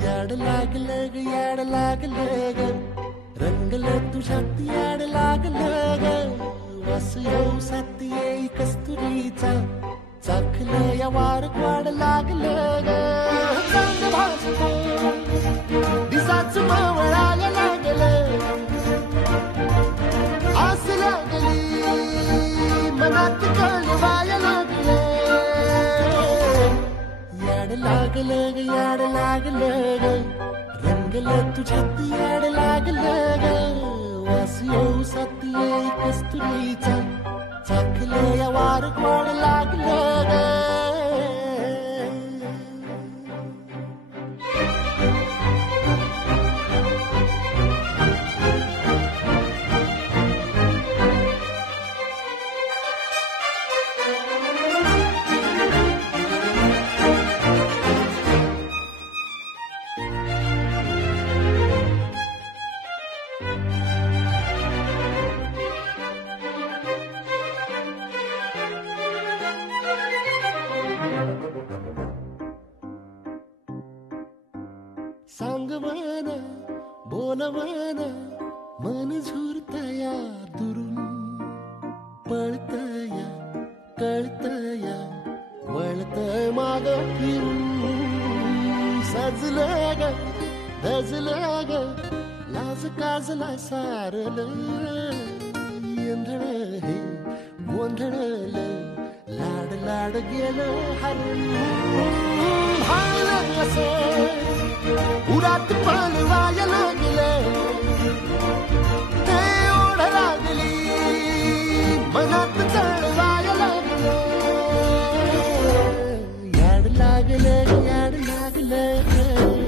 याड लागलं ग याड लागलं ग रंगलं तुझ्यात याड लागलं ग वास येऊ साथी येई कस्तुरीचा चाखलं या वार वाड लागलं ग चांग भाजलं दिसाच मावळायला लागलं आस लागली मनात कळवायला लागलं याड लागलं ग याड लागलं ग रंगलं तुझ्यात याड लागलं ग वास येऊ साथी येई कस्तुरीचा चाखलं या वार गोड लागलं ग सांगवान बोलवान मन झुरतया दुरून पळतया कळतया वळतय माग फिरून सजलं ग धजलं ग लाज काजला सारलं येंधळ हे गोंधळलं लाड लाड गेलं हरून भाळलं असं उरात पालवाया लागलं ते ओढ लागली मनात चळवाया लागलं याड लागलं याड लागलं